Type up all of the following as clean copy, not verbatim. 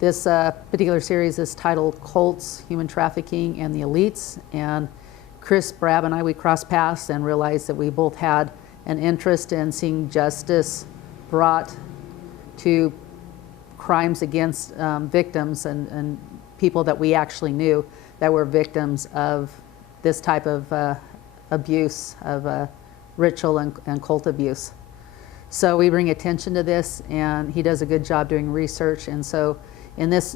This particular series is titled Cults, Human Trafficking, and the Elites. And Chris, Brab, and I, we crossed paths and realized that we both had an interest in seeing justice brought to crimes against victims and people that we actually knew that were victims of this type of abuse, of ritual and cult abuse. So we bring attention to this, and he does a good job doing research. And so in this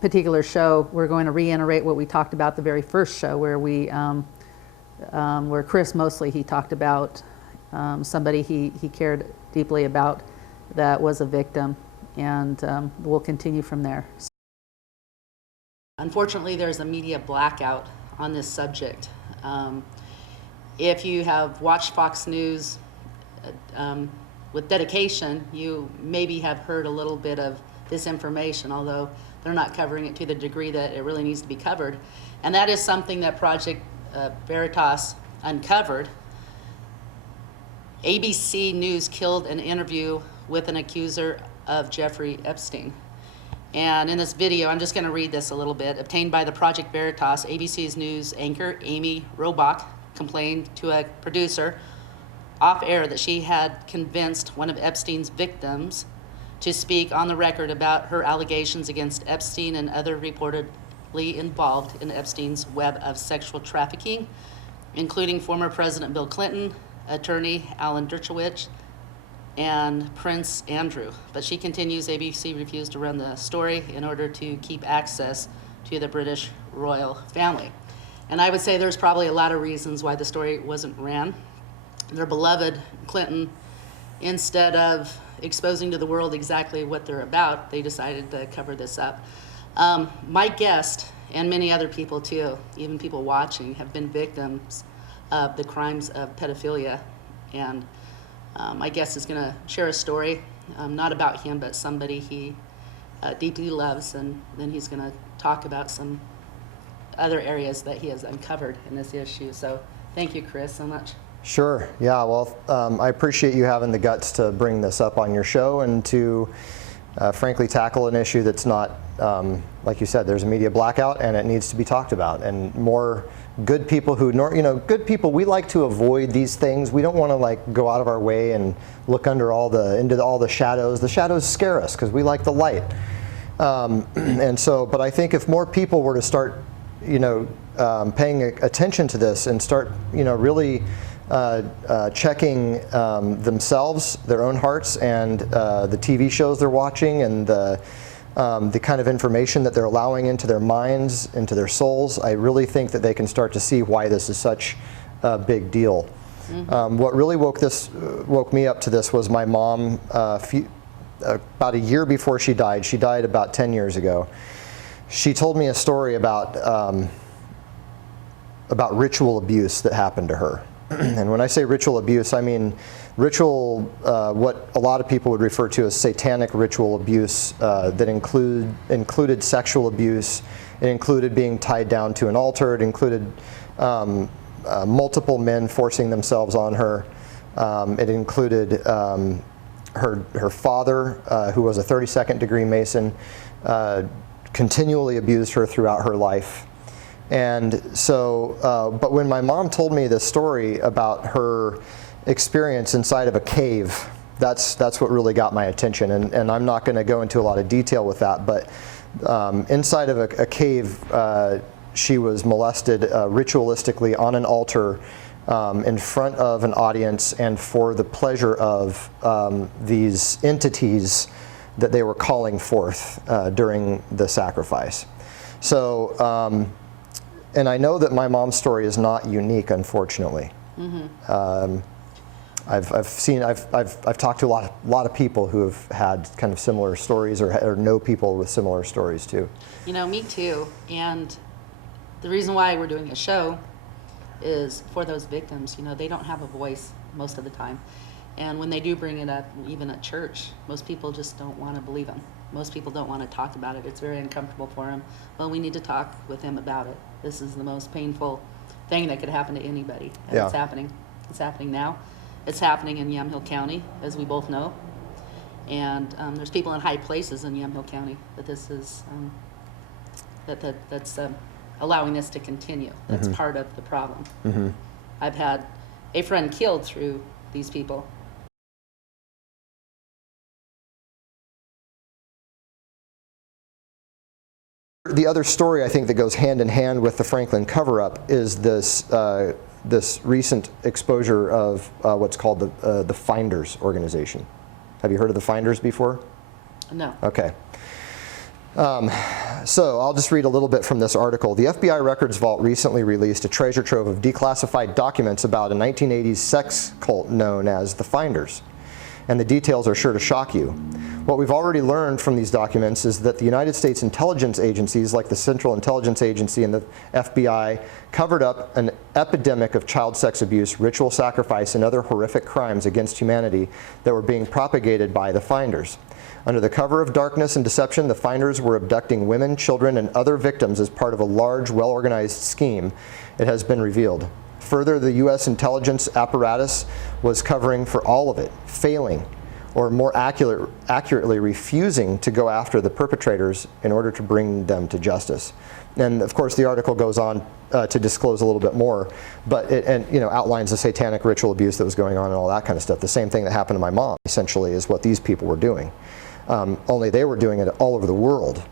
particular show, we're going to reiterate what we talked about the very first show, where we, where Chris mostly, he talked about somebody he cared deeply about that was a victim, and we'll continue from there. Unfortunately, there's a media blackout on this subject. If you have watched Fox News with dedication, you maybe have heard a little bit of this information, although they're not covering it to the degree that it really needs to be covered. And that is something that Project Veritas uncovered. ABC News killed an interview with an accuser of Jeffrey Epstein. And in this video, I'm just going to read this a little bit. Obtained by the Project Veritas, ABC's news anchor Amy Robach complained to a producer off air that she had convinced one of Epstein's victims to speak on the record about her allegations against Epstein and other reportedly involved in Epstein's web of sexual trafficking, including former President Bill Clinton, attorney Alan Dershowitz, and Prince Andrew. But she continues, ABC refused to run the story in order to keep access to the British royal family. And I would say there's probably a lot of reasons why the story wasn't ran. Their beloved Clinton, instead of exposing to the world exactly what they're about, they decided to cover this up. My guest, and many other people too, even people watching, have been victims of the crimes of pedophilia. And my guest is going to share a story, not about him, but somebody he deeply loves, and then he's going to talk about some other areas that he has uncovered in this issue. So thank you, Chris, so much. Sure. Yeah, well, I appreciate you having the guts to bring this up on your show and to frankly tackle an issue that's not, like you said, there's a media blackout and it needs to be talked about. And more good people who, good people, we like to avoid these things. We don't want to like go out of our way and look under all the shadows. The shadows scare us because we like the light. And so, but I think if more people were to start, paying attention to this and start, really checking themselves, their own hearts, and the TV shows they're watching, and the kind of information that they're allowing into their minds, into their souls, I really think that they can start to see why this is such a big deal. Mm-hmm. What really woke me up to this was my mom, about a year before she died about 10 years ago. She told me a story about ritual abuse that happened to her. And when I say ritual abuse, I mean ritual, what a lot of people would refer to as satanic ritual abuse, that included sexual abuse. It included being tied down to an altar. It included multiple men forcing themselves on her. It included her father, who was a 32nd degree Mason, continually abused her throughout her life. And so, but when my mom told me this story about her experience inside of a cave, that's what really got my attention. And I'm not going to go into a lot of detail with that, but inside of a cave, she was molested ritualistically on an altar in front of an audience and for the pleasure of these entities that they were calling forth during the sacrifice. So, and I know that my mom's story is not unique, unfortunately. Mm-hmm. I've talked to a lot of people who have had kind of similar stories or know people with similar stories too. Me too. And the reason why we're doing a show is for those victims. They don't have a voice most of the time. And when they do bring it up, even at church, most people just don't want to believe them. Most people don't want to talk about it. It's very uncomfortable for them. Well, we need to talk with them about it. This is the most painful thing that could happen to anybody. And It's happening. It's happening now. It's happening in Yamhill County, as we both know. And there's people in high places in Yamhill County that this is, that's allowing this to continue. That's part of the problem. I've had a friend killed through these people. The other story I think that goes hand in hand with the Franklin cover-up is this this recent exposure of what's called the Finders organization. Have you heard of the Finders before? No. Okay. So I'll just read a little bit from this article. The FBI Records Vault recently released a treasure trove of declassified documents about a 1980s sex cult known as the Finders. And the details are sure to shock you. What we've already learned from these documents is that the United States intelligence agencies like the Central Intelligence Agency and the FBI covered up an epidemic of child sex abuse, ritual sacrifice, and other horrific crimes against humanity that were being propagated by the Finders. Under the cover of darkness and deception, the Finders were abducting women, children, and other victims as part of a large, well-organized scheme, it has been revealed. Further, the U.S. intelligence apparatus was covering for all of it, failing, or more accurately refusing to go after the perpetrators in order to bring them to justice. And of course the article goes on to disclose a little bit more, but it outlines the satanic ritual abuse that was going on and all that kind of stuff. The same thing that happened to my mom, essentially, is what these people were doing. Only they were doing it all over the world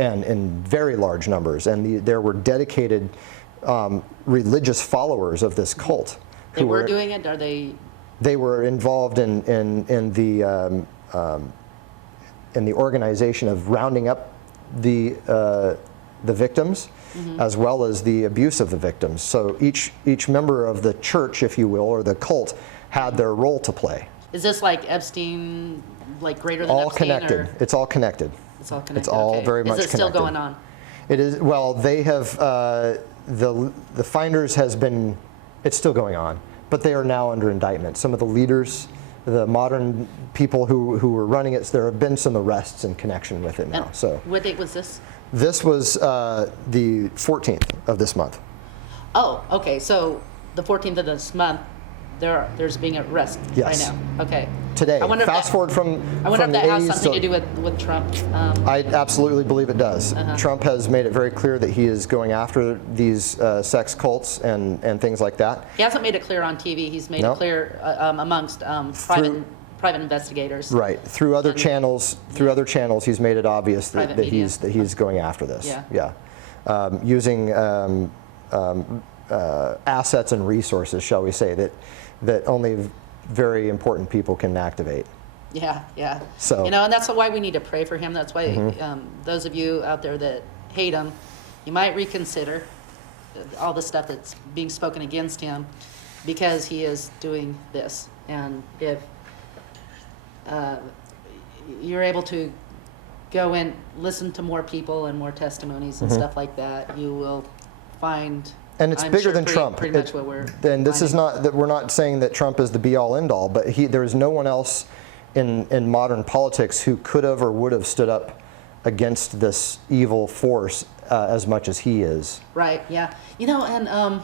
and in very large numbers. And there were dedicated religious followers of this cult. They were doing it? Are they? They were involved in the organization of rounding up the victims, as well as the abuse of the victims. So each member of the church, if you will, or the cult, had their role to play. Is this like Epstein, like greater than all Epstein? Connected. Or? It's all connected. It's all connected. It's all okay. very much connected. Is it still going on? It is. Well, they have the Finders has been. It's still going on, but they are now under indictment. Some of the leaders, the modern people who were running it, there have been some arrests in connection with it now. And so what date was this? This was the 14th of this month. Oh, okay. So the 14th of this month, there's being an arrest yes. right now. Okay. Today. I wonder Fast forward from I wonder if that has something to to do with Trump. I absolutely believe it does. Trump has made it very clear that he is going after these sex cults and things like that. He hasn't made it clear on TV. He's made it clear amongst private investigators. Right. Through other channels. Through other channels, he's made it obvious that he's going after this. Yeah. Using assets and resources, shall we say, that only very important people can activate. Yeah, yeah. So and that's why we need to pray for him. That's why those of you out there that hate him, you might reconsider all the stuff that's being spoken against him, because he is doing this. And if you're able to go and listen to more people and more testimonies and stuff like that, you will find. And it's bigger than Trump. Pretty much what we're. And this is not that we're not saying that Trump is the be-all, end-all, but there is no one else in modern politics who could have or would have stood up against this evil force as much as he is. Right. Yeah. And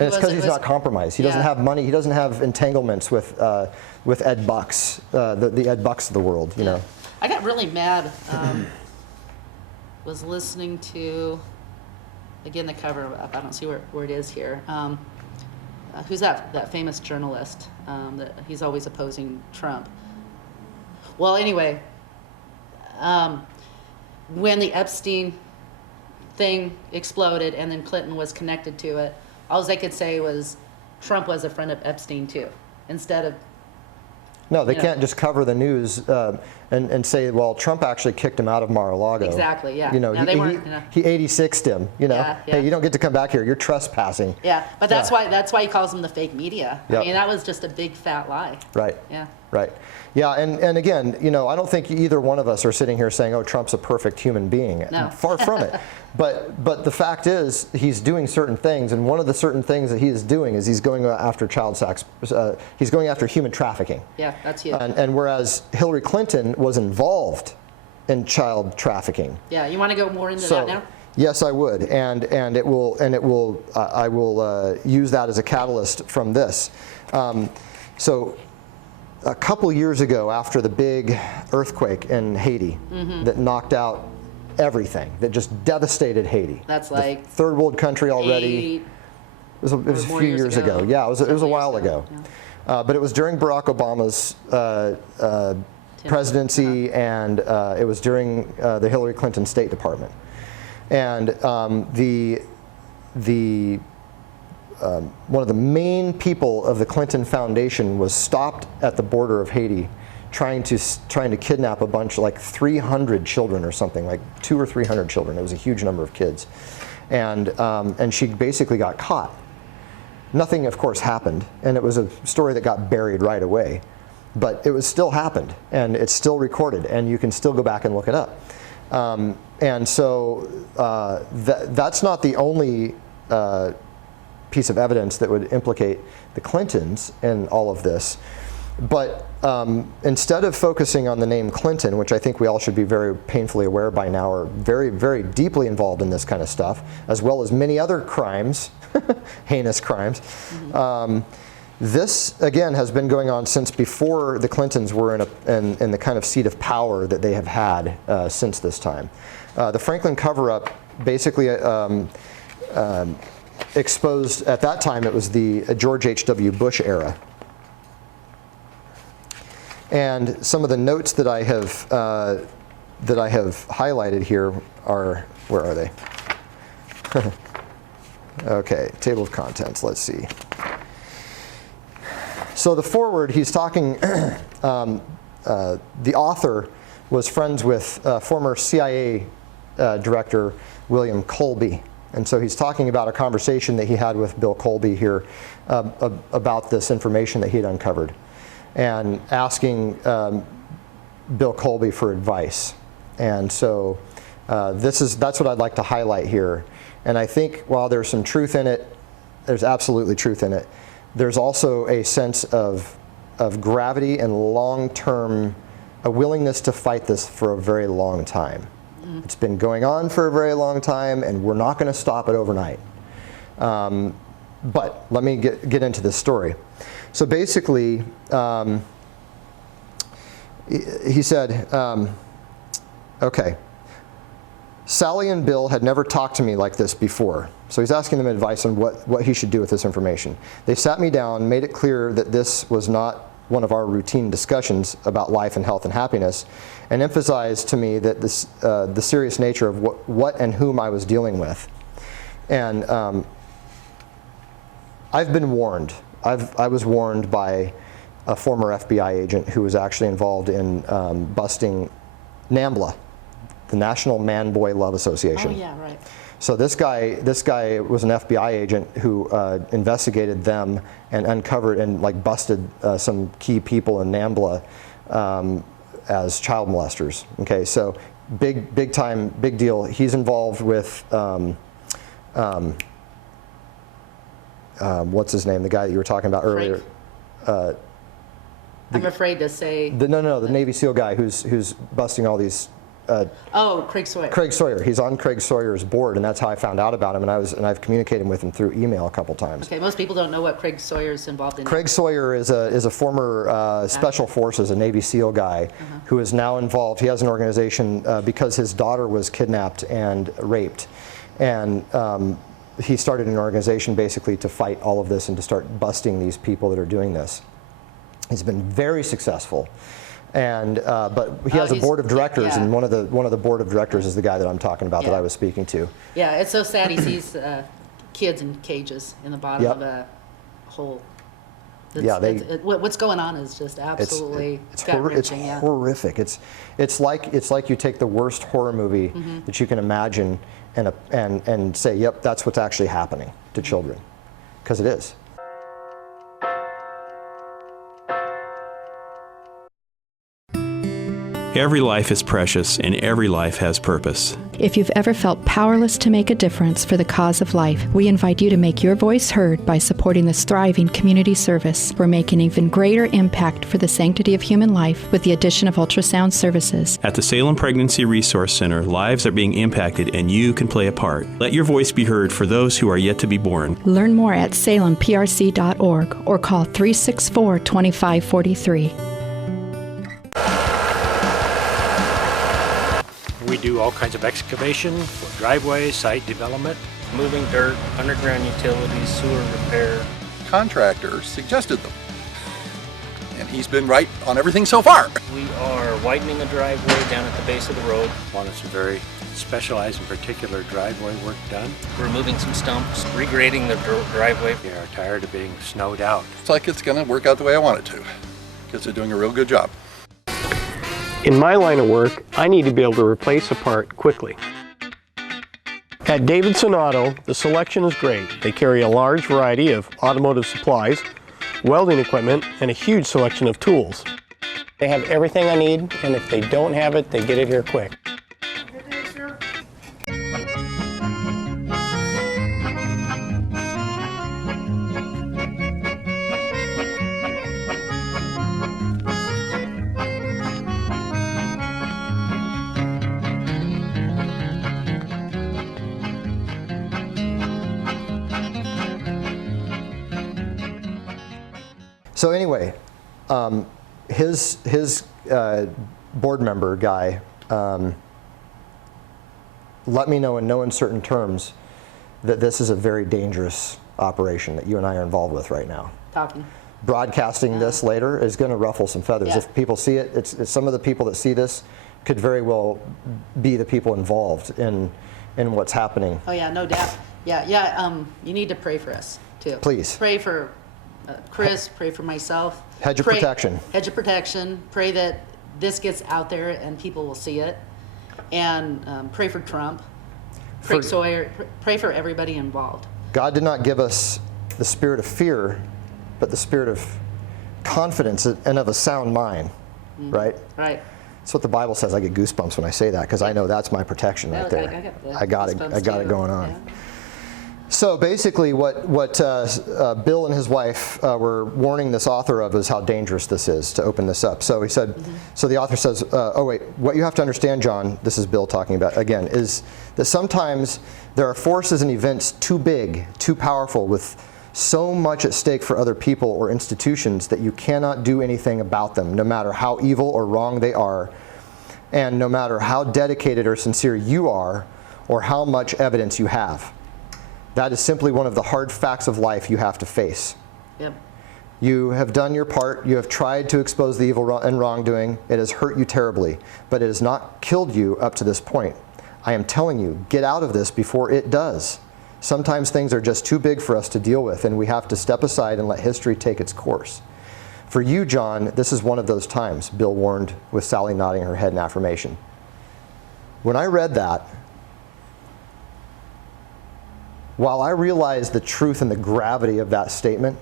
it's because he's not compromised. He doesn't have money. He doesn't have entanglements with Ed Bucks, the Ed Bucks of the world. You know. I got really mad. Was listening to. Again, the cover up. I don't see where it is here. Who's that famous journalist? That he's always opposing Trump. Well, anyway, when the Epstein thing exploded and then Clinton was connected to it, all they could say was Trump was a friend of Epstein too, instead of. No, they can't just cover the news and say, well, Trump actually kicked him out of Mar-a-Lago. Exactly, yeah. He 86'd him, Yeah. Hey, you don't get to come back here. You're trespassing. Yeah, but that's why he calls them the fake media. Yep. I mean, that was just a big fat lie. Right. Yeah. Right. Yeah, and again, I don't think either one of us are sitting here saying, oh, Trump's a perfect human being. No. Far from it. But the fact is, he's doing certain things, and one of the certain things that he is doing is he's going after child sex. He's going after human trafficking. Yeah, that's huge. And whereas Hillary Clinton was involved in child trafficking. Yeah, you want to go more into that now? Yes, I would, and it will. I will use that as a catalyst from this. So a couple years ago, after the big earthquake in Haiti that knocked out everything, that just devastated Haiti. That's like the third world country already. It was a few years ago. Yeah, it was a while ago. Yeah. But it was during Barack Obama's presidency, and it was during the Hillary Clinton State Department. And one of the main people of the Clinton Foundation was stopped at the border of Haiti trying to kidnap a bunch, like 300 children or something, like 200 or 300 children. It was a huge number of kids. And she basically got caught. Nothing, of course, happened, and it was a story that got buried right away. But it was still happened, and it's still recorded, and you can still go back and look it up. And so that's not the only piece of evidence that would implicate the Clintons in all of this. But instead of focusing on the name Clinton, which I think we all should be very painfully aware by now are very, very deeply involved in this kind of stuff, as well as many other crimes, heinous crimes. This, again, has been going on since before the Clintons were in the kind of seat of power that they have had since this time. The Franklin cover-up basically exposed, at that time, it was the George H.W. Bush era. And some of the notes that I have highlighted here are, where are they? Okay, table of contents, let's see. So the foreword, he's talking, the author was friends with former CIA director William Colby. And so he's talking about a conversation that he had with Bill Colby here about this information that he'd uncovered, and asking Bill Colby for advice. And so that's what I'd like to highlight here. And I think while there's some truth in it, there's absolutely truth in it, there's also a sense of gravity and long-term, a willingness to fight this for a very long time. It's been going on for a very long time, and we're not going to stop it overnight. But let me get into this story. So basically, he said, okay, Sally and Bill had never talked to me like this before. So he's asking them advice on what he should do with this information. They sat me down, made it clear that this was not one of our routine discussions about life and health and happiness, and emphasized to me that the serious nature of what and whom I was dealing with. And I've been warned. I was warned by a former FBI agent who was actually involved in busting NAMBLA, the National Man-Boy Love Association. Oh yeah, right. So this guy was an FBI agent who investigated them and uncovered and busted some key people in NAMBLA as child molesters. Okay, so big time, big deal. He's involved with what's his name? The guy that you were talking about earlier. I'm afraid to say. The Navy SEAL guy who's busting all these. Craig Sawyer. Craig Sawyer. He's on Craig Sawyer's board, and that's how I found out about him. And I've communicated with him through email a couple times. Okay, most people don't know what Craig Sawyer's involved in. Craig Sawyer is a former Special Forces, a Navy SEAL guy, who is now involved. He has an organization because his daughter was kidnapped and raped, and he started an organization basically to fight all of this and to start busting these people that are doing this. He's been very successful. And but he has a board of directors, and one of the board of directors is the guy that I'm talking about that I was speaking to. Yeah, it's so sad. He sees kids in cages in the bottom of a hole. What's going on is just absolutely it's horrific. It's like you take the worst horror movie that you can imagine and say, yep, that's what's actually happening to children, because it is. Every life is precious, and every life has purpose. If you've ever felt powerless to make a difference for the cause of life, we invite you to make your voice heard by supporting this thriving community service. We're making an even greater impact for the sanctity of human life with the addition of ultrasound services. At the Salem Pregnancy Resource Center, lives are being impacted, and you can play a part. Let your voice be heard for those who are yet to be born. Learn more at salemprc.org or call 364-2543. do all kinds of excavation for driveways, site development. Moving dirt, underground utilities, sewer repair. Contractor suggested them. And he's been right on everything so far. We are widening a driveway down at the base of the road. Wanted some very specialized and particular driveway work done. Removing some stumps, regrading the driveway. We are tired of being snowed out. It's like it's going to work out the way I want it to, because they're doing a real good job. In my line of work, I need to be able to replace a part quickly. At Davidson Auto, the selection is great. They carry a large variety of automotive supplies, welding equipment, and a huge selection of tools. They have everything I need, and if they don't have it, they get it here quick. So anyway, his board member guy let me know in no uncertain terms that this is a very dangerous operation that you and I are involved with right now. Talking. Broadcasting this later is going to ruffle some feathers. Yeah. If people see it, it's some of the people that see this could very well be the people involved in what's happening. Oh yeah, no doubt. Yeah. You need to pray for us too. Please. Pray for Chris. Pray for myself. Hedge of protection. Hedge of protection. Pray that this gets out there and people will see it. And pray for Trump. Pray for Sawyer. Pray for everybody involved. God did not give us the spirit of fear, but the spirit of confidence and of a sound mind, right? Right. That's what the Bible says. I get goosebumps when I say that because I know that's my protection right there. I got it going on. Yeah. So basically what Bill and his wife were warning this author of is how dangerous this is to open this up. So he said, so the author says, oh wait, what you have to understand, John, this is Bill talking about again, is that sometimes there are forces and events too big, too powerful, with so much at stake for other people or institutions that you cannot do anything about them, no matter how evil or wrong they are, and no matter how dedicated or sincere you are, or how much evidence you have. That is simply one of the hard facts of life you have to face. Yep. You have done your part. You have tried to expose the evil and wrongdoing. It has hurt you terribly, but it has not killed you up to this point. I am telling you, get out of this before it does. Sometimes things are just too big for us to deal with, and we have to step aside and let history take its course. For you, John, this is one of those times, Bill warned, with Sally nodding her head in affirmation. When I read that, while I realize the truth and the gravity of that statement,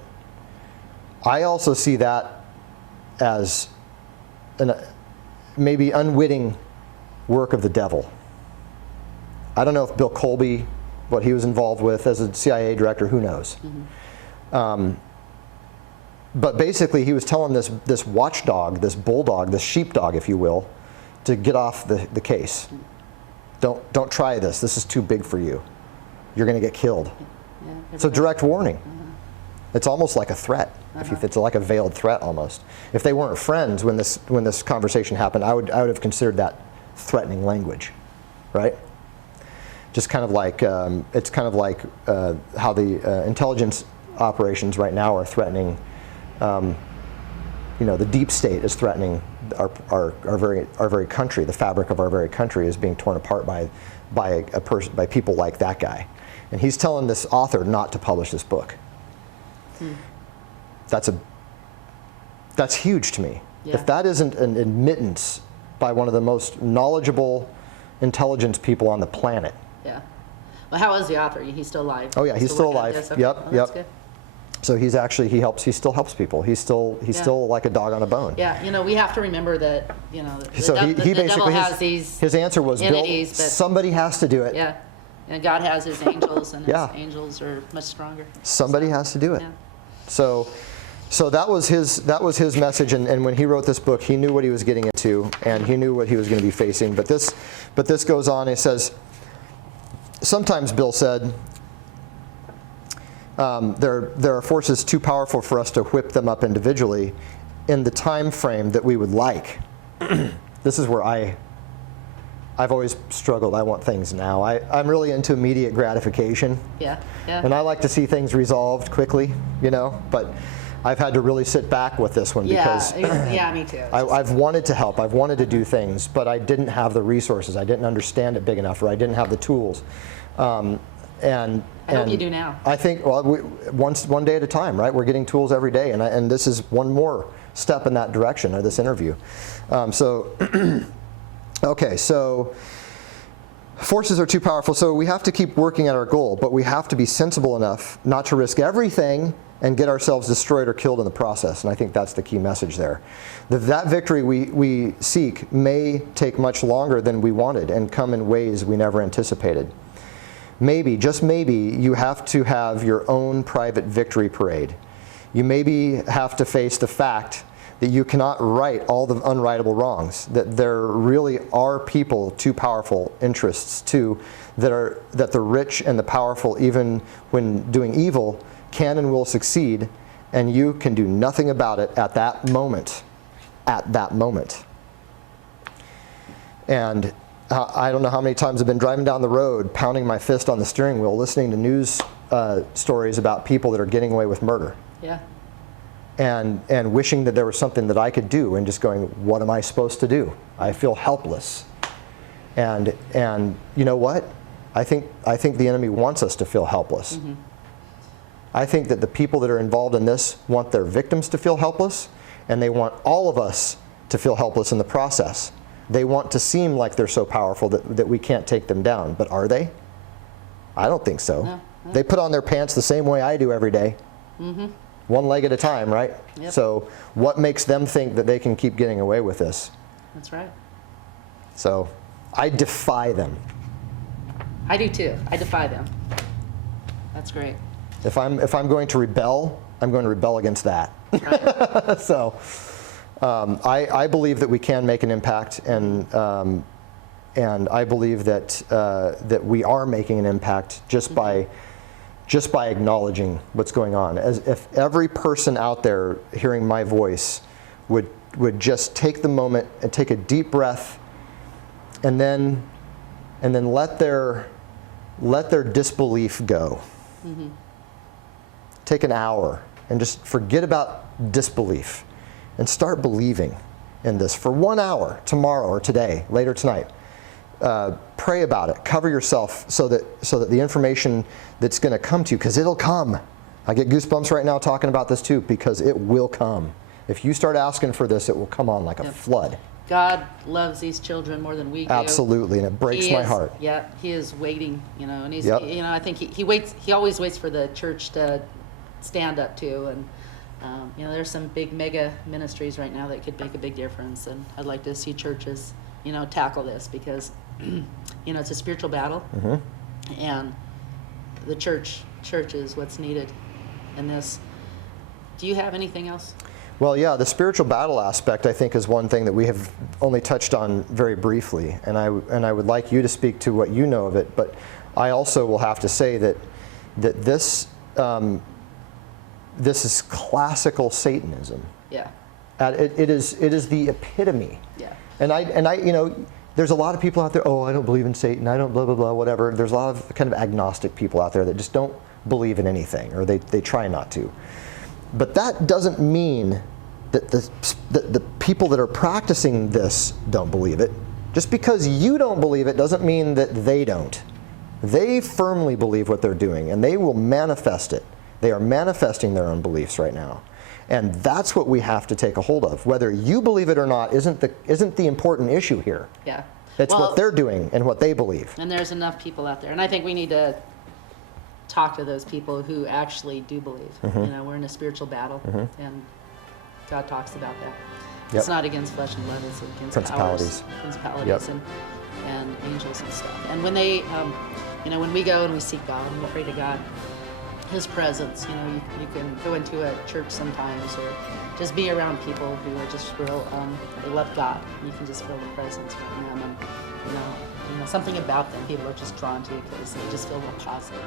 I also see that as an maybe unwitting work of the devil. I don't know if Bill Colby, what he was involved with as a CIA director, who knows. But basically he was telling this watchdog, this bulldog, this sheepdog, if you will, to get off the case. Don't try this. This is too big for you. You're going to get killed. Yeah, it's a direct warning. It's almost like a threat. It's like a veiled threat almost. If they weren't friends when this conversation happened, I would have considered that threatening language, right? Just kind of like it's kind of like how the intelligence operations right now are threatening. The deep state is threatening our very country. The fabric of our very country is being torn apart by people like that guy. And he's telling this author not to publish this book. That's huge to me. Yeah. If that isn't an admittance by one of the most knowledgeable intelligence people on the planet. Yeah. Well, how is the author? He's still alive? Oh yeah, he's still alive. Okay. Yep, well, that's good. So he still helps people. He's still like a dog on a bone. Yeah, we have to remember that, So he the devil basically, has these his answer was, entities, Bill, somebody has to do it. Yeah, and God has his angels, and his Yeah. angels are much stronger. Somebody has to do it. Yeah. So that was his message, and when he wrote this book, he knew what he was getting into, and he knew what he was going to be facing. But this goes on. He says, sometimes Bill said, there are forces too powerful for us to whip them up individually in the time frame that we would like. This is where I I've always struggled. I want things now. I'm really into immediate gratification. Yeah, yeah. And I like to see things resolved quickly, you know, but I've had to really sit back with this one because yeah, me too. I've wanted to help. I've wanted to do things, but I didn't have the resources. I didn't understand it big enough, or I didn't have the tools. I hope you do now. I think, well, one day at a time, right? We're getting tools every day, and this is one more step in that direction of this interview. Okay, so forces are too powerful, so we have to keep working at our goal, but we have to be sensible enough not to risk everything and get ourselves destroyed or killed in the process, and I think that's the key message there. That victory we seek may take much longer than we wanted and come in ways we never anticipated. Maybe, just maybe, you have to have your own private victory parade. You maybe have to face the fact that you cannot right all the unrightable wrongs, that there really are people too powerful, interests too, that the rich and the powerful, even when doing evil, can and will succeed, and you can do nothing about it at that moment. At that moment. And I don't know how many times I've been driving down the road, pounding my fist on the steering wheel, listening to news stories about people that are getting away with murder. Yeah. And wishing that there was something that I could do, and just going, what am I supposed to do? I feel helpless. And you know what? I think the enemy wants us to feel helpless. Mm-hmm. I think that the people that are involved in this want their victims to feel helpless, and they want all of us to feel helpless in the process. They want to seem like they're so powerful that we can't take them down. But are they? I don't think so. No. They put on their pants the same way I do every day. Mm-hmm. One leg at a time, right? Yep. So what makes them think that they can keep getting away with this? That's right. So I defy them. I do too. I defy them. That's great. If I'm going to rebel, I'm going to rebel against that. Right. So I believe that we can make an impact, and I believe that that we are making an impact just by acknowledging what's going on. As if every person out there hearing my voice would just take the moment and take a deep breath, and then let their disbelief go. Mm-hmm. Take an hour and just forget about disbelief and start believing in this for 1 hour tomorrow or today, later tonight. Pray about it. Cover yourself so that the information that's going to come to you, because it'll come. I get goosebumps right now talking about this too, because it will come. If you start asking for this, it will come on like a flood. God loves these children more than we do. Absolutely, and it breaks my heart. Yeah, He is waiting, and He's, I think He waits. He always waits for the church to stand up to, and there's some big mega ministries right now that could make a big difference, and I'd like to see churches, tackle this, because it's a spiritual battle, mm-hmm. and the church is what's needed in this. Do you have anything else? Well, yeah, the spiritual battle aspect, I think, is one thing that we have only touched on very briefly, and I would like you to speak to what you know of it. But I also will have to say that this is classical Satanism. Yeah. It is the epitome. Yeah. And I there's a lot of people out there. Oh, I don't believe in Satan. I don't blah blah blah whatever. There's a lot of kind of agnostic people out there that just don't believe in anything, or they try not to. But that doesn't mean that the people that are practicing this don't believe it. Just because you don't believe it doesn't mean that they don't. They firmly believe what they're doing, and they will manifest it. They are manifesting their own beliefs right now. And that's what we have to take a hold of. Whether you believe it or not isn't the important issue here. Yeah. It's what they're doing and what they believe. And there's enough people out there. And I think we need to talk to those people who actually do believe. Mm-hmm. We're in a spiritual battle, mm-hmm. and God talks about that. Yep. It's not against flesh and blood, it's against principalities yep. and angels and stuff. And when they, when we go and we seek God and we pray to God, His presence, you can go into a church sometimes, or just be around people who are just real, they love God. You can just feel the presence from them, and something about them people are just drawn to, because they just feel real positive.